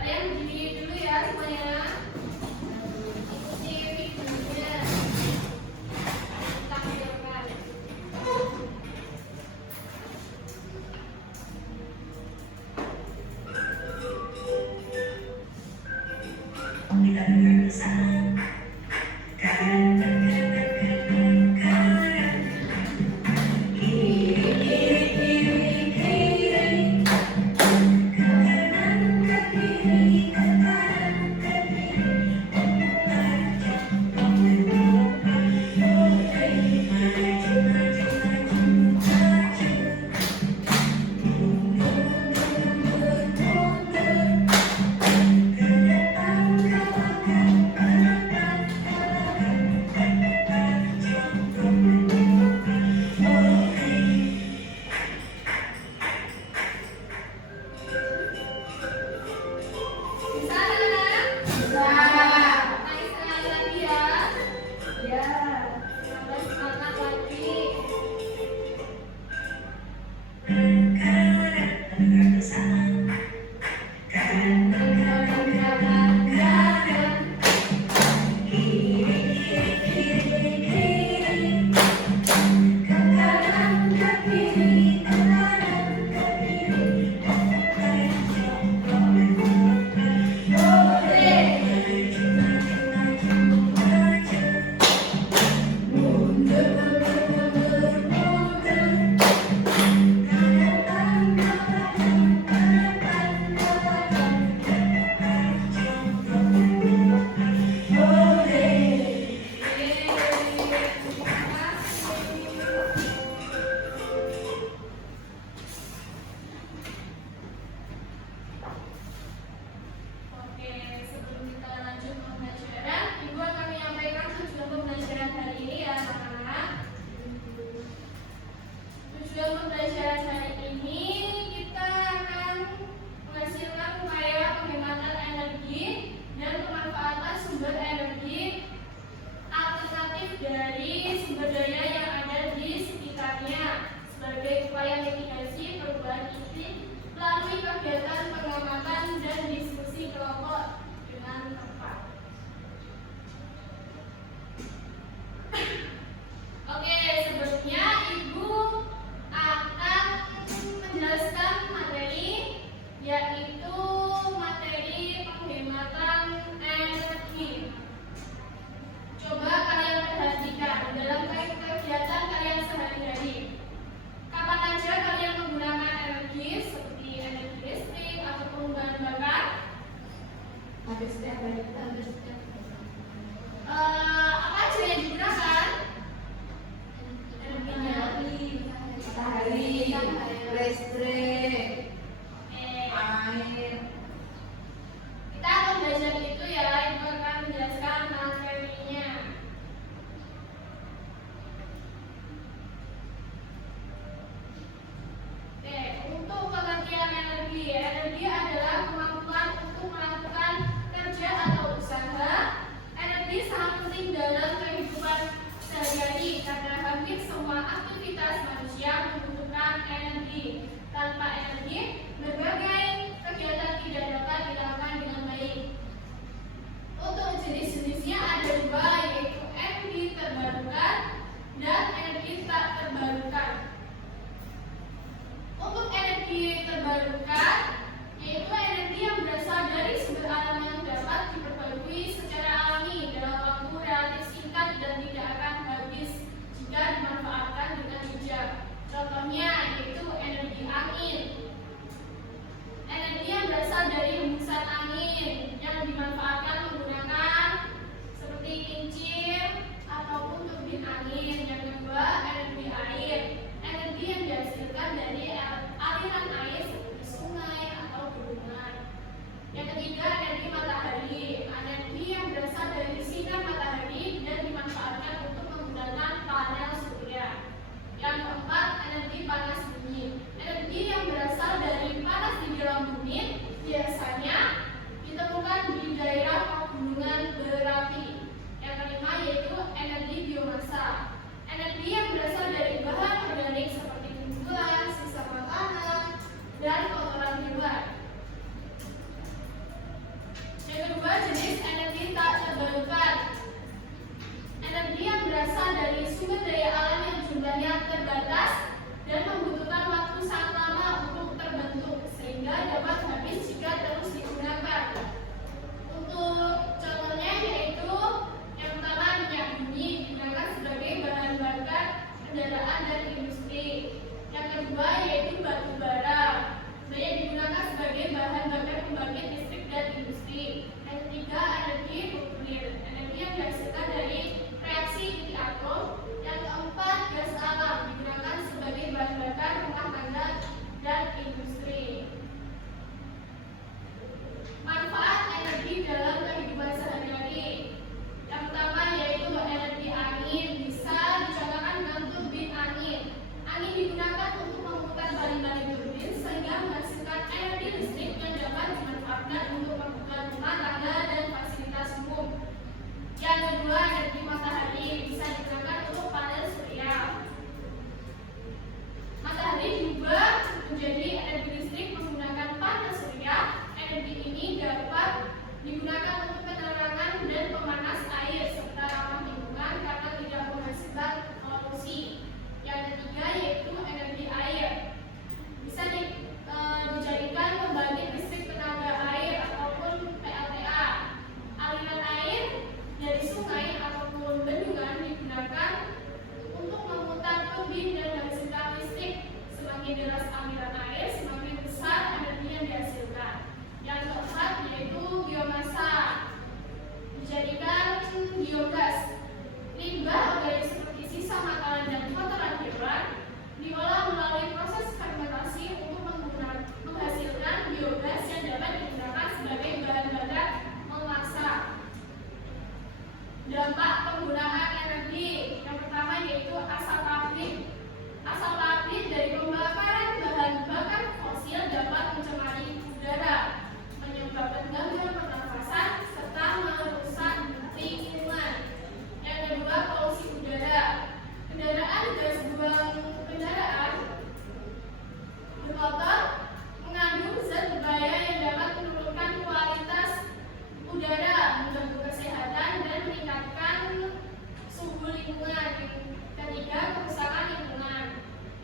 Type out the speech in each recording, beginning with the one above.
Kalian berdiri dulu ya semuanya. Ikuti videonya. Tampilkan. Kita dengar bersama. Bisa anak-anak? Naik sekali lagi ya. Tambah semangat lagi. Dengar bersama. Oke, sebelum kita lanjut pembelajaran, Ibu akan menyampaikan tujuan pembelajaran hari ini ya anak-anak. Tujuan pembelajaran hari ini kita akan menghasilkan upaya penghematan energi dan pemanfaatan sumber energi alternatif dari sumber daya yang ada di sekitarnya sebagai upaya mitigasi perubahan iklim melalui kegiatan pengamatan dan diskusi kelompok dengan tepat. Oke, sebelumnya Ibu akan menjelaskan materi, yaitu materi penghematan energi. Coba kalian perhatikan dalam kegiatan kalian sehari-hari. Kapan aja kalian menggunakan energi seperti energi listrik atau penggunaan bakar? Hampir setiap hari. Apa aja yang digunakan? Energinya. Matahari, listrik, Eh, air. Kita akan belajar itu ya, Ibu akan menjelaskan materinya. Oke, untuk pengertian energi. Energi adalah kemampuan untuk melakukan kerja atau usaha. Energi sangat penting dalam kehidupan sehari-hari karena hampir semua aktivitas manusia membutuhkan energi. Tanpa energi, berbagai kegiatan tidak dapat dilakukan dengan baik. Untuk jenis-jenisnya ada dua, yaitu energi terbarukan dan energi tak terbarukan. Untuk energi terbarukan, yaitu energi yang berasal dari sumber alam yang dapat diperbarui secara alami dalam waktu relatif singkat dan tidak akan habis jika dimanfaatkan dengan bijak. Contohnya yaitu energi angin. Energi yang berasal dari hembusan angin yang dimanfaatkan menggunakan seperti digunakan untuk penerangan dan pemanas air serta ramah lingkungan karena tidak menghasilkan polusi. Yang ketiga yaitu energi air. Bisa dijadikan pembangkit listrik tenaga air ataupun PLTA. Aliran air dari sungai ataupun bendungan digunakan untuk memutar turbin dan menghasilkan listrik. Semakin deras aliran air, semakin besar energi yang dihasilkan. Yang keempat yaitu biomasa. Dijadikan biogas. Limbah organik seperti sisa makanan dan kotoran hewan diolah melalui proses fermentasi untuk menghasilkan biogas yang dapat digunakan sebagai bahan bakar memasak. Dampak penggunaan energi. Yang pertama yaitu asap pabrik. Asap pabrik dari pembakaran bahan bakar fosil dapat mencemari udara, menyebabkan gangguan pernafasan serta merusak lingkungan. Yang kedua, polusi udara. Kendaraan gas buang kendaraan bermotor mengandung zat berbahaya yang dapat menurunkan kualitas udara, mengganggu kesehatan dan meningkatkan suhu lingkungan. Ketiga, kerusakan lingkungan.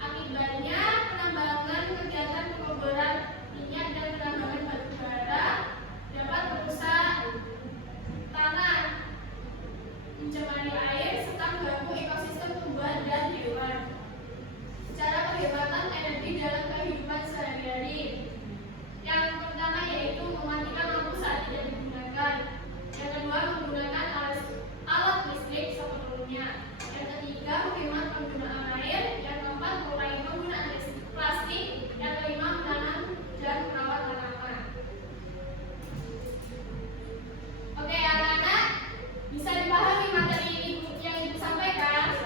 Akibatnya penambangan kegiatan pengeboran minyak dan penambangan batu bara dapat merusak tanah, mencemari air serta mengganggu ekosistem tumbuhan dan hewan. Cara penghematan energi dalam kehidupan sehari-hari. Yang pertama yaitu mematikan lampu saat tidak digunakan. Yang kedua, menggunakan alat listrik sepenuhnya. Yang ketiga, menghemat penggunaan air. Yang keempat, mengurangi penggunaan plastik. Yang kelima, menanam dan merawat tanaman. Oke, anak-anak, bisa dipahami materi yang ibu sampaikan?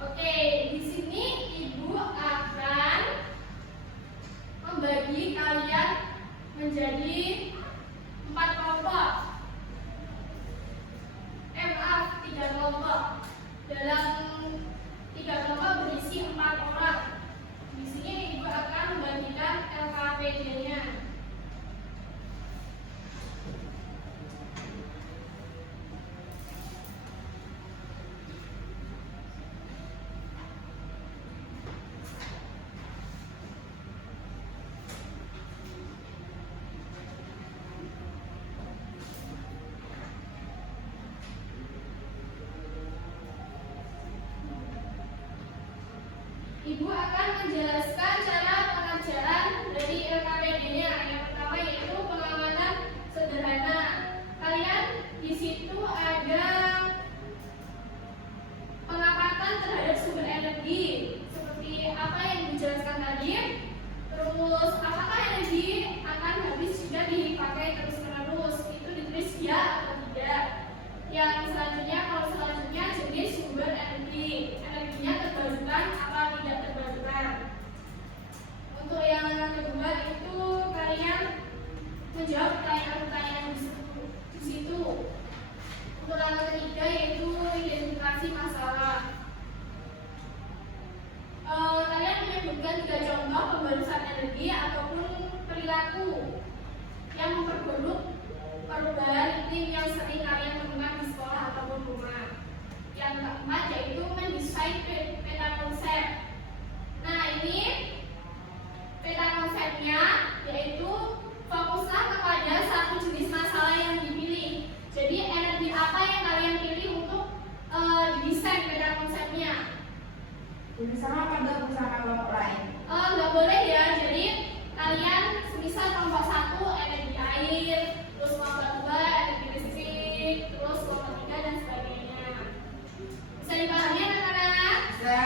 Oke, di sini ibu akan membagi kalian menjadi 4 kelompok. Maaf, 3 kelompok. Dalam 3 kelompok berisi 4 orang. Di sini ibu akan membagikan LKPD-nya. Ibu akan menjelaskan cara pengerjaan dari LKPD-nya. Yang pertama yaitu pengamatan sederhana. Kalian di situ ada pengamatan terhadap sumber energi seperti apa yang dijelaskan tadi. Terus apakah energi akan habis jika dipakai terus-menerus? Itu ditulis ya atau tidak. Yang selanjutnya, kalau selanjutnya jenis sumber energi. Energinya terbarukan apa tidak terbarukan. Untuk yang kedua itu kalian menjawab pertanyaan-pertanyaan di situ. Untuk yang ketiga yaitu identifikasi masalah. Kalian menyebutkan 3 contoh pembarusan energi ataupun perilaku yang memperburuk perubahan iklim yang sering kalian temukan di sekolah ataupun rumah. Yang keempat yaitu mendesain peta konsep. Nah, ini peta konsepnya yaitu fokuslah kepada satu jenis masalah yang dipilih. Jadi energi apa yang kalian pilih untuk didesain peta konsepnya? Bersama apa enggak bersama kelompok lain? Nggak boleh ya. Jadi kalian semisal kelompok 1 energi air, terus kelompok 2 energi listrik, terus kelompok 3 dan sebagainya. Bisa dipahami anak-anak? Bisa.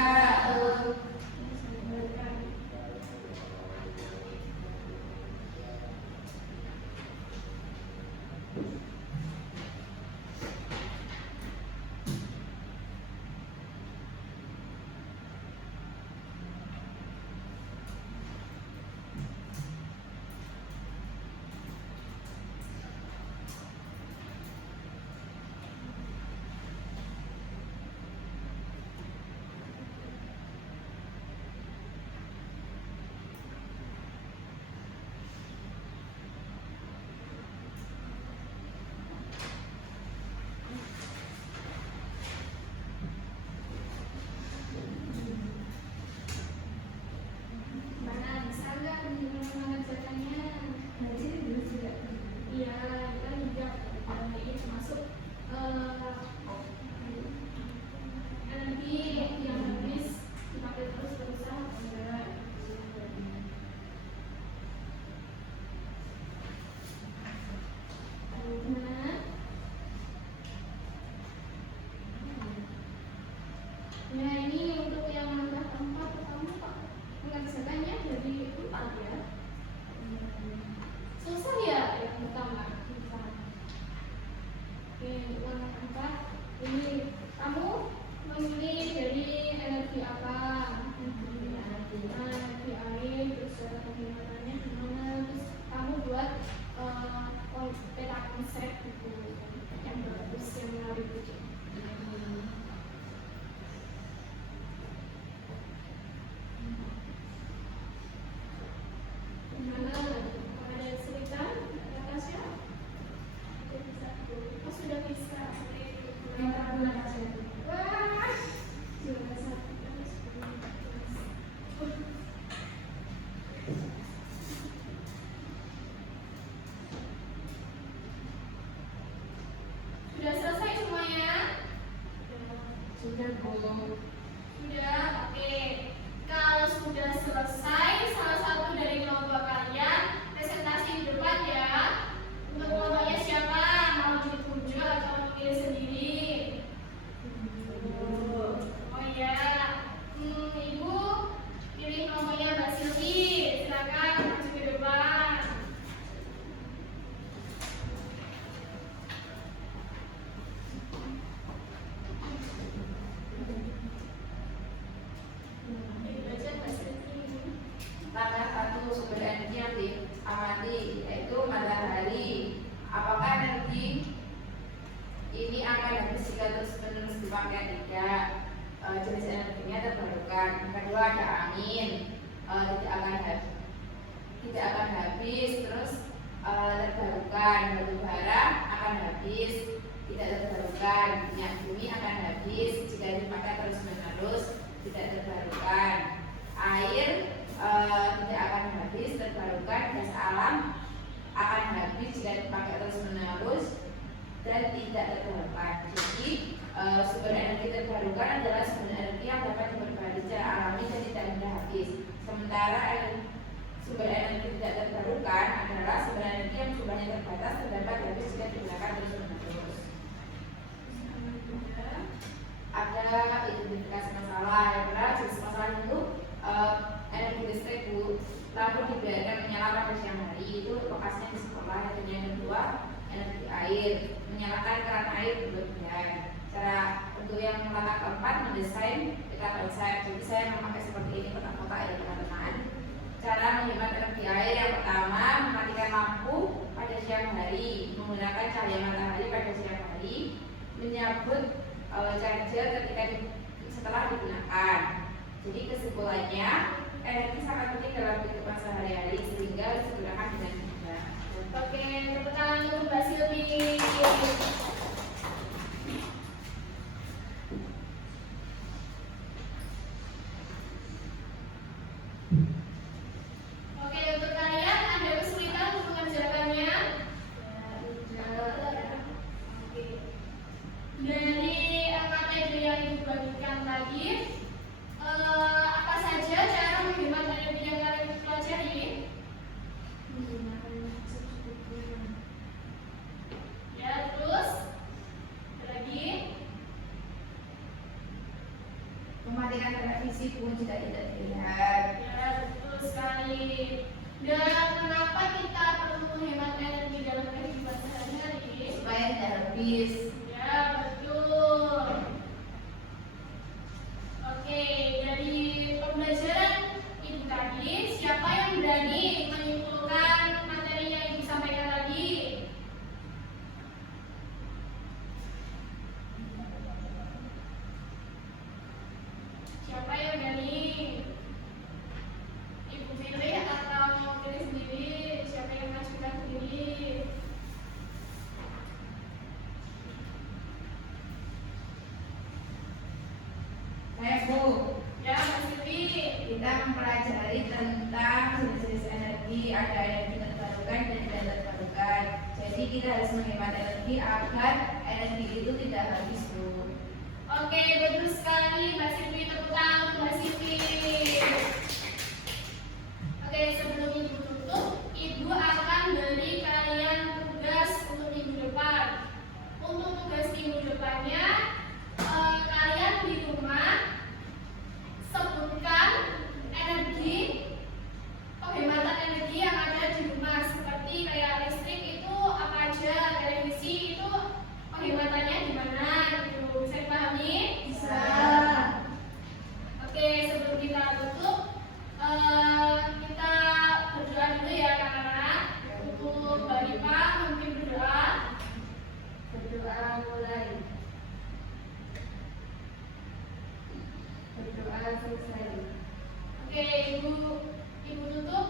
diamati, yaitu matahari. Apakah energi ini akan habis jika terus-menerus dipakai? Tidak. Jenis energinya terbarukan. Yang kedua ada angin, tidak akan habis, terus terbarukan. Batu bara akan habis, tidak terbarukan. Minyak bumi akan habis jika dipakai terus-menerus, tidak terbarukan. Air tidak akan habis, terbarukan. Gas alam akan habis jika dipakai terus-menerus dan tidak terbarukan. Jadi sumber energi terbarukan adalah sumber energi yang dapat diperbarui secara alami dan tidak mudah habis. Sementara sumber energi tidak terbarukan adalah sumber energi yang jumlahnya terbatas dan dapat habis jika digunakan terus-menerus. Ada identifikasi masalah. Yang pertama, jenis masalah itu energi listrik lampu dibiarkan menyala pada siang hari, itu lokasinya di sekolah. Yang kedua, energi air, menyalakan keran air berlebihan. Cara untuk yang langkah keempat, mendesain peta konsep. Jadi saya memakai seperti ini kotak-kotak ya teman-teman. Cara menghemat energi air yang pertama, mematikan lampu pada siang hari, menggunakan cahaya matahari pada siang hari, menyabut charger setelah digunakan. Jadi kesimpulannya, energi sangat penting dalam kehidupan sehari-hari sehingga harus digunakan dengan bijak. Oke, tepuk tangan untuk Mbak Silvi. Oke, untuk kalian ada kesulitan untuk mengerjakannya? Oke. Dari KTB yang Ibu bagikan tadi, apa saja cara menghemat energi yang kalian pelajari? Ya, terus lagi Mematikan televisi pun jika tidak dilihat. ya, betul sekali. Dan kenapa kita perlu menghemat energi dalam kehidupan sehari-hari? Supaya tidak habis. Ya, betul. Oke, dari pembelajaran Ibu tadi, siapa yang berani menyimpulkan materi yang Ibu sampaikan tadi? Siapa yang berani? Ibu pilih atau mau pilih sendiri? Siapa yang mengajukan sendiri? Bu, Ya, Mbak Silvi. kita mempelajari tentang jenis-jenis energi, ada energi terbarukan dan tidak terbarukan. Jadi kita harus menghemat energi agar energi itu tidak habis, Bu. Oke, betul sekali Mbak Silvi, tepuk tangan untuk Mbak Silvi. Oke, sebelum Ibu tutup, Ibu akan beri kalian tugas untuk minggu depan. Untuk tugas minggu depannya, kalian di rumah sebutkan energi, penghematan energi yang ada di rumah. Seperti kayak listrik itu apa aja, televisi itu penghematannya di mana gitu. Bisa dipahami? Bisa. Oke, sebelum kita tutup, kita berdoa dulu ya anak-anak. Untuk Mbak Rifa mungkin berdoa. Berdoa mulai. Berdoa selesai. Oke, Ibu tutup.